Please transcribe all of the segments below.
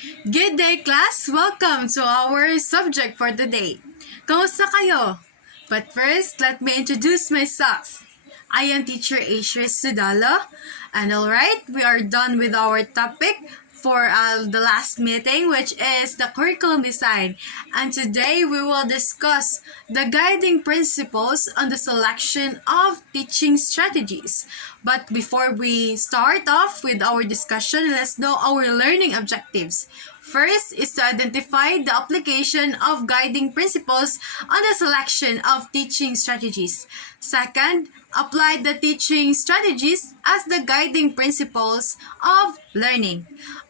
Good day, class! Welcome to our subject for today. Kamusta kayo? But first, let me introduce myself. I am teacher Ashris Sudalo. And alright, we are done with our topic for the last meeting, which is the curriculum design. And today we will discuss the guiding principles on the selection of teaching strategies. But before we start off with our discussion, let's know our learning objectives. First is to identify the application of guiding principles on the selection of teaching strategies. Second, apply the teaching strategies as the guiding principles of learning.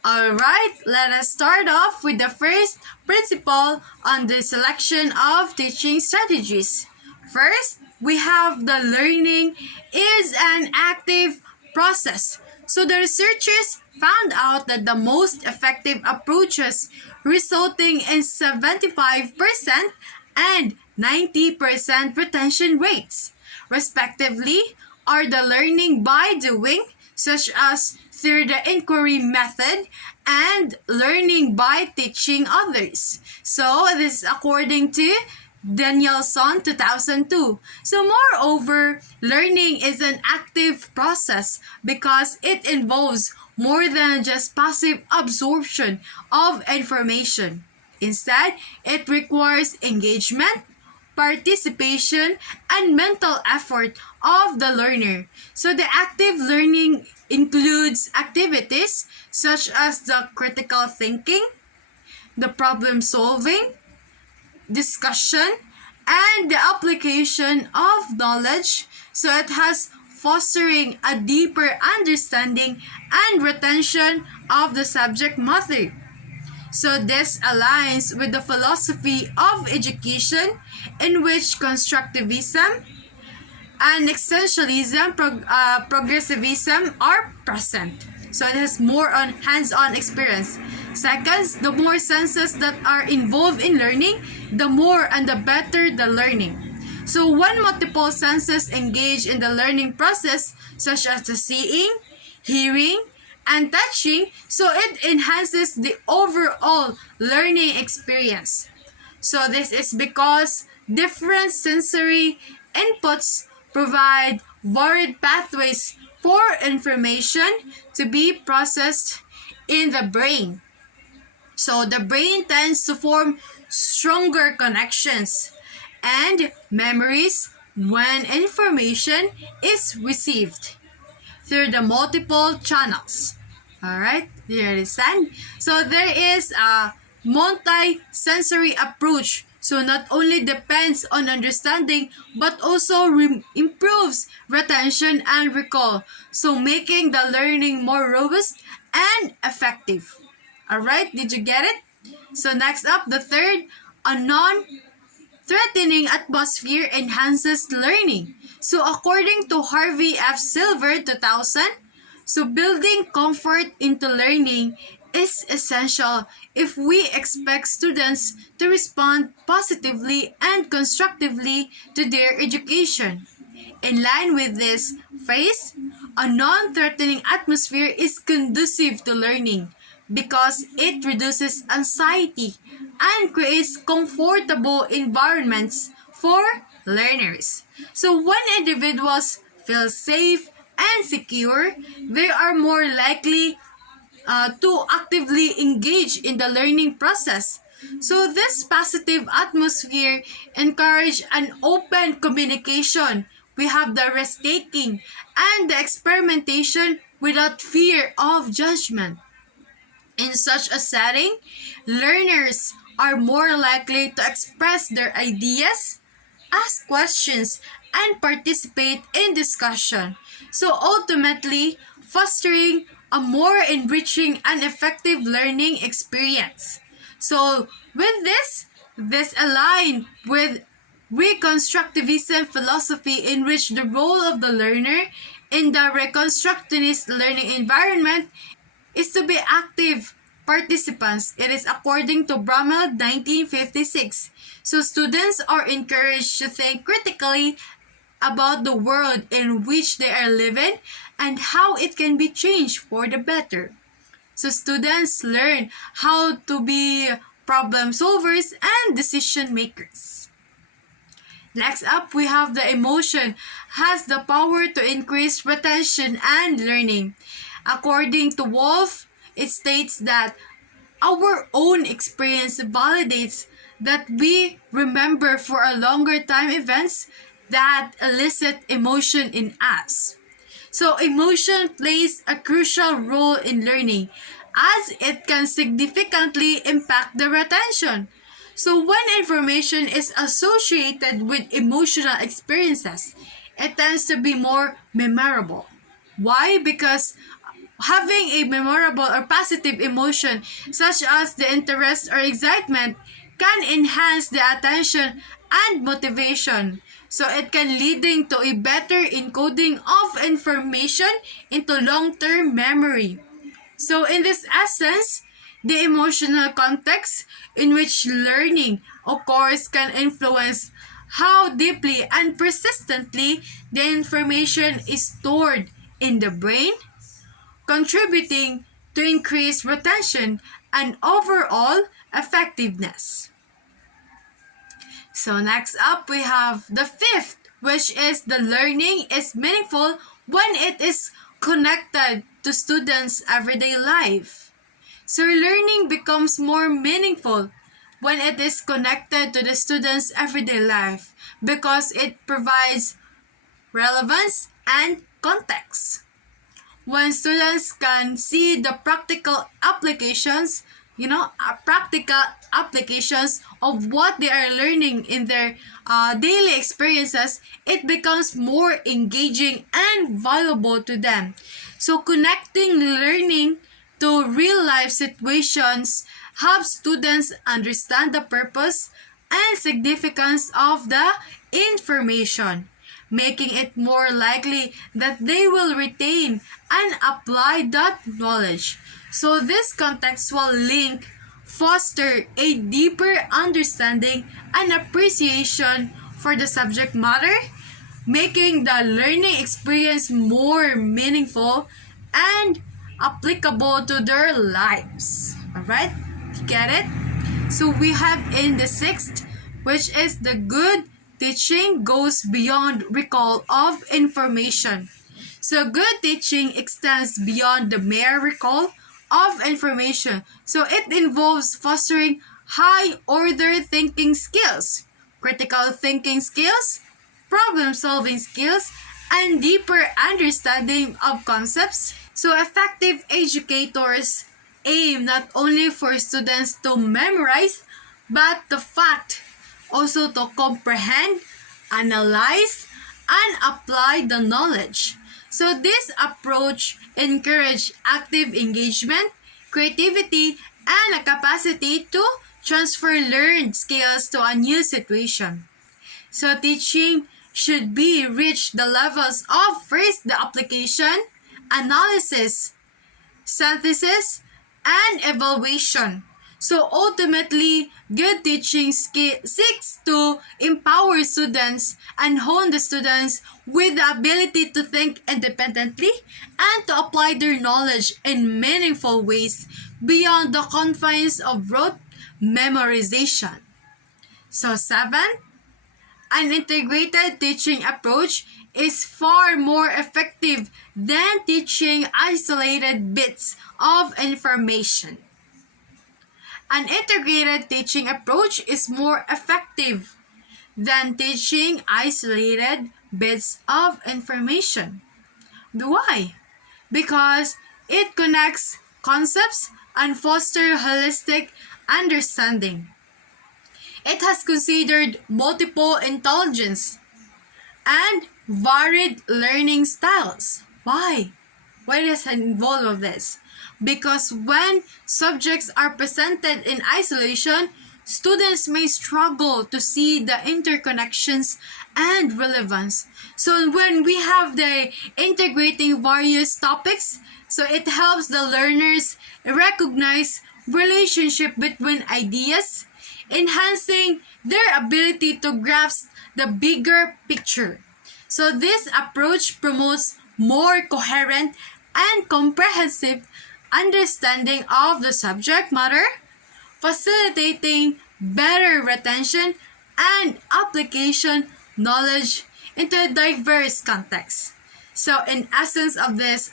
Alright, let us start off with the first principle on the selection of teaching strategies. First, we have the learning is an active process. So the researchers found out that the most effective approaches resulting in 75% and 90% retention rates, respectively, are the learning by doing, such as through the inquiry method, and learning by teaching others. So this is according to Danielson 2002. So moreover, learning is an active process because it involves more than just passive absorption of information. Instead, it requires engagement, participation, and mental effort of the learner. So the active learning includes activities such as the critical thinking, the problem solving, discussion, and the application of knowledge, so it has fostering a deeper understanding and retention of the subject matter. So this aligns with the philosophy of education in which constructivism and essentialism, progressivism are present. So it has more on hands-on experience. Second, the more senses that are involved in learning, the more and the better the learning. So when multiple senses engage in the learning process, such as the seeing, hearing, and touching, so it enhances the overall learning experience. So this is because different sensory inputs provide varied pathways for information to be processed in the brain. So the brain tends to form stronger connections and memories when information is received through the multiple channels. Alright, do you understand? So there is a multi-sensory approach. So not only depends on understanding, but also improves retention and recall. So making the learning more robust and effective. Alright, did you get it? So next up, the third, a non-threatening atmosphere enhances learning. So according to Harvey F. Silver 2000, so building comfort into learning is essential if we expect students to respond positively and constructively to their education. In line with this phrase, a non-threatening atmosphere is conducive to learning because it reduces anxiety and creates comfortable environments for learners. So when individuals feel safe and secure, they are more likely to actively engage in the learning process. So this positive atmosphere encourages an open communication. We have the risk-taking and the experimentation without fear of judgment. In such a setting, learners are more likely to express their ideas, ask questions, and participate in discussion. So ultimately, fostering a more enriching and effective learning experience. So with this aligns with reconstructivism philosophy in which the role of the learner in the reconstructionist learning environment is to be active participants. It is according to Brummel 1956. So students are encouraged to think critically about the world in which they are living and how it can be changed for the better. So students learn how to be problem solvers and decision makers. Next up, we have the emotion has the power to increase retention and learning. According to Wolf, it states that our own experience validates that we remember for a longer time events that elicit emotion in us. So emotion plays a crucial role in learning as it can significantly impact the retention. So when information is associated with emotional experiences, it tends to be more memorable. Why? Because having a memorable or positive emotion such as the interest or excitement can enhance the attention and motivation. So it can leading to a better encoding of information into long-term memory. So in this essence, the emotional context in which learning occurs can influence how deeply and persistently the information is stored in the brain, contributing to increased retention and overall effectiveness. So next up, we have the fifth, which is the learning is meaningful when it is connected to students' everyday life. So learning becomes more meaningful when it is connected to the students' everyday life because it provides relevance and context. When students can see the practical applications of what they are learning in their daily experiences, it becomes more engaging and valuable to them. So connecting learning to real life situations helps students understand the purpose and significance of the information, making it more likely that they will retain and apply that knowledge. So this contextual link foster a deeper understanding and appreciation for the subject matter, making the learning experience more meaningful and applicable to their lives. Alright? Get it? So we have in the sixth, which is the good teaching goes beyond recall of information. So good teaching extends beyond the mere recall of information. So it involves fostering high order thinking skills, critical thinking skills, problem solving skills, and deeper understanding of concepts. So effective educators aim not only for students to memorize, but the fact also to comprehend, analyze, and apply the knowledge. So this approach encourages active engagement, creativity, and a capacity to transfer learned skills to a new situation. So teaching should be reach the levels of first the application, analysis, synthesis, and evaluation. So ultimately, good teaching seeks to empower students and hone the students with the ability to think independently and to apply their knowledge in meaningful ways beyond the confines of rote memorization. So 7, an integrated teaching approach is far more effective than teaching isolated bits of information. An integrated teaching approach is more effective than teaching isolated bits of information. Why? Because it connects concepts and fosters holistic understanding. It has considered multiple intelligence and varied learning styles. Why? Why does it involve all this? Because when subjects are presented in isolation, students may struggle to see the interconnections and relevance. So when we have the integrating various topics, so it helps the learners recognize relationship between ideas, enhancing their ability to grasp the bigger picture. So this approach promotes more coherent and comprehensive understanding of the subject matter, facilitating better retention and application knowledge into diverse contexts. So in essence of this,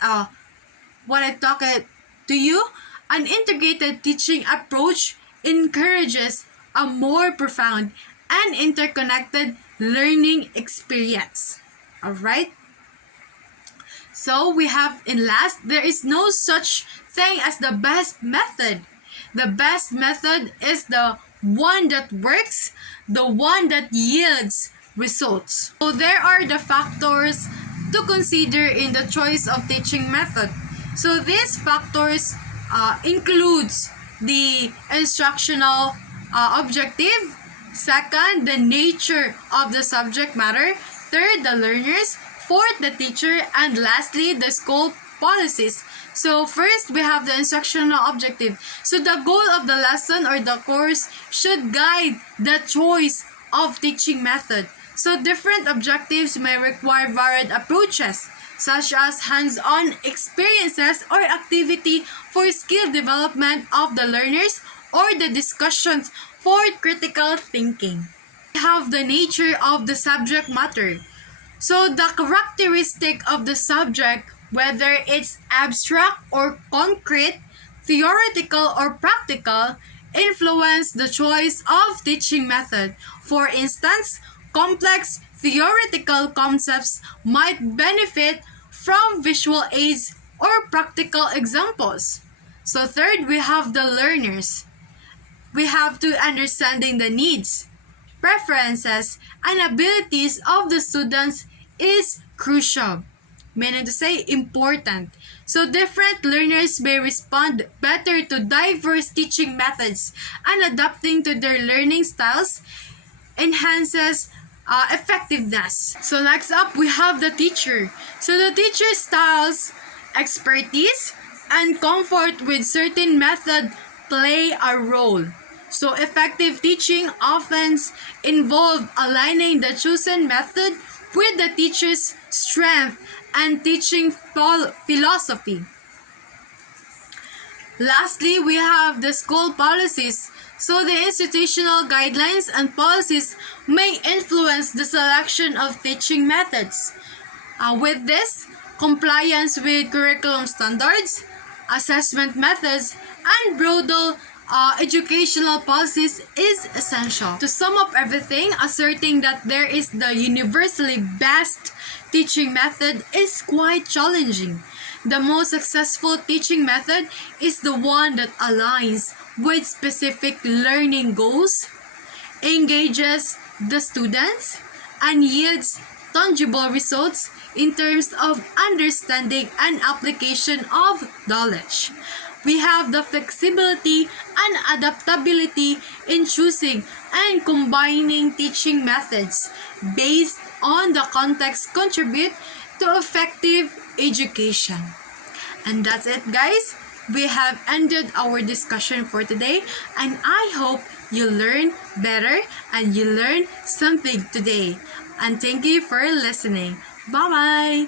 what I talk to you, an integrated teaching approach encourages a more profound and interconnected learning experience. Alright? So we have in last, there is no such thing as the best method. The best method is the one that works, the one that yields results. So there are the factors to consider in the choice of teaching method. So these factors includes the instructional objective, second, the nature of the subject matter, third, the learners, fourth, the teacher, and lastly, the school policies. So first, we have the instructional objective. So the goal of the lesson or the course should guide the choice of teaching method. So different objectives may require varied approaches, such as hands-on experiences or activity for skill development of the learners or the discussions for critical thinking. We have the nature of the subject matter. So the characteristic of the subject, whether it's abstract or concrete, theoretical or practical, influence the choice of teaching method. For instance, complex theoretical concepts might benefit from visual aids or practical examples. So third, we have the learners. We have to understanding the needs, preferences, and abilities of the students is crucial, meaning to say important. So different learners may respond better to diverse teaching methods, and adapting to their learning styles enhances effectiveness. So next up, we have the teacher. So the teacher styles, expertise, and comfort with certain method play a role. So effective teaching often involve aligning the chosen method with the teacher's strength and teaching philosophy. Lastly, we have the school policies. So the institutional guidelines and policies may influence the selection of teaching methods. With this, compliance with curriculum standards, assessment methods, and broader educational policies is essential. To sum up everything, asserting that there is the universally best teaching method is quite challenging. The most successful teaching method is the one that aligns with specific learning goals, engages the students, and yields tangible results in terms of understanding and application of knowledge. We have the flexibility and adaptability in choosing and combining teaching methods based on the context contribute to effective education. And that's it, guys. We have ended our discussion for today, and I hope you learn better and you learn something today. And thank you for listening. Bye-bye.